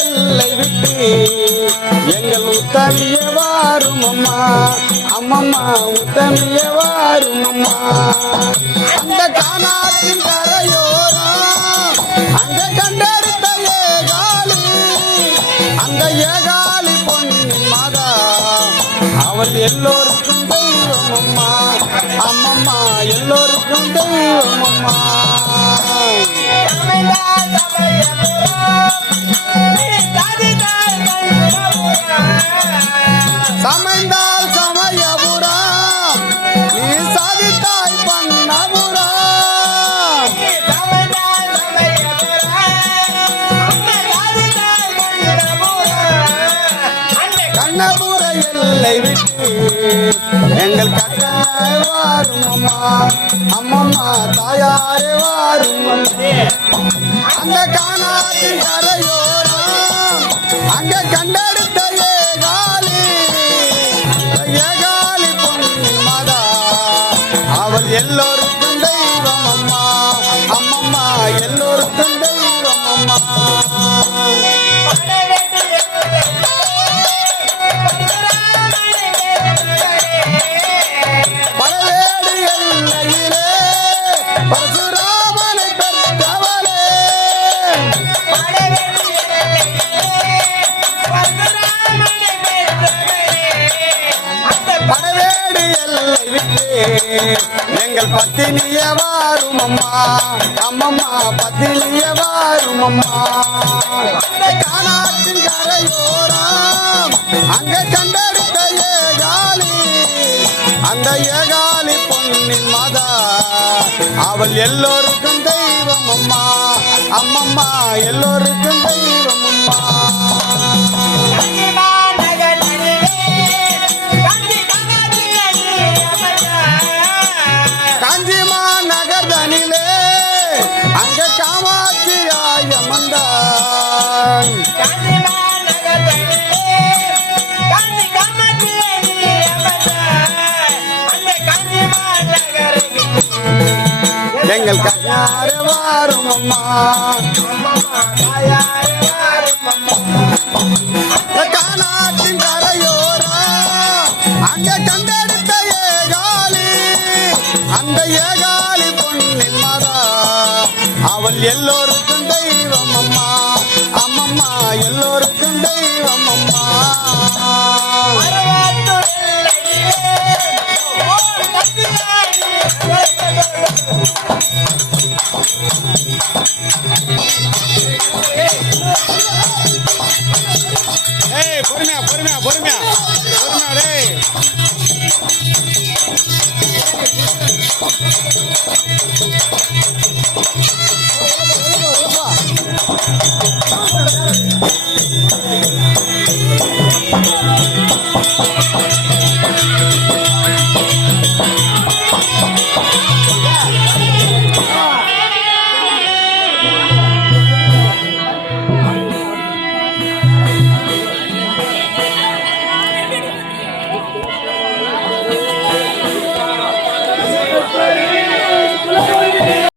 எல்லை விட்டு எங்கள் உத்தமிய வாரும் அம்மா அம்மம்மா உத்தமிய வாரும் அம்மா அந்த காணாற்றின் கரையோரம் அங்க கண்டெடுத்த ஏகாலி அந்த ஏகாலி பொன்னின் மாதா அவள் எல்லோருக்கும் தெய்வம் அம்மா அம்மம்மா எல்லோருக்கும் தெய்வம் அம்மா சமைந்தால் சமயபுரம் நீ சாதித்தாய் பண்ணபுரம் கண்ணபுர எல்லை விட்டு எங்கள் கட்டாய் வாரும் அம்மா அம்மம்மா தாயாரே வாரும் அந்த காணாற்றின் கரையோரம் அங்க கண்டெடுத்த ஏகாலி பொன்னின் மாதா அவள் எல்லோருக்கும் தெய்வம் அம்மா அம்மம்மா எல்லோருக்கும் தெய்வம் அம்மா பலவேடு எல்லையிலே பரசுராமனை பெற்றவளே படவேடு எல்லை விட்டு எங்கள் பத்தினிய வாரும் அம்மா அம்மம்மா பத்தினிய வாரும் அம்மா காணாற்றின் கரையோரம் அங்க கண்டெடுத்த ஏகாலி அந்த ஏகாலி பொன்னின் மாதா அவள் எல்லோருக்கும் தெய்வம் அம்மா அம்மம்மா எல்லோருக்கும் தெய்வம் அம்மா காஞ்சிமா நகர்தனிலே அங்க காமாட்சியாய் அமர்ந்தாள் எங்கள் கையாறு வாரும் அம்மா காணாற்றின் கரையோரம் அங்க கண்டெடுத்த ஏகாலி அந்த ஏகாலி பொன்னின் மாதா அவள் எல்லோருக்கும் தெய்வம் அம்மா அம்மம்மா எல்லோருக்கும் தெய்வம் அம்மா பொறுமையா பொறுமையா பொறுமையா பொறுமையா டேய் Ready?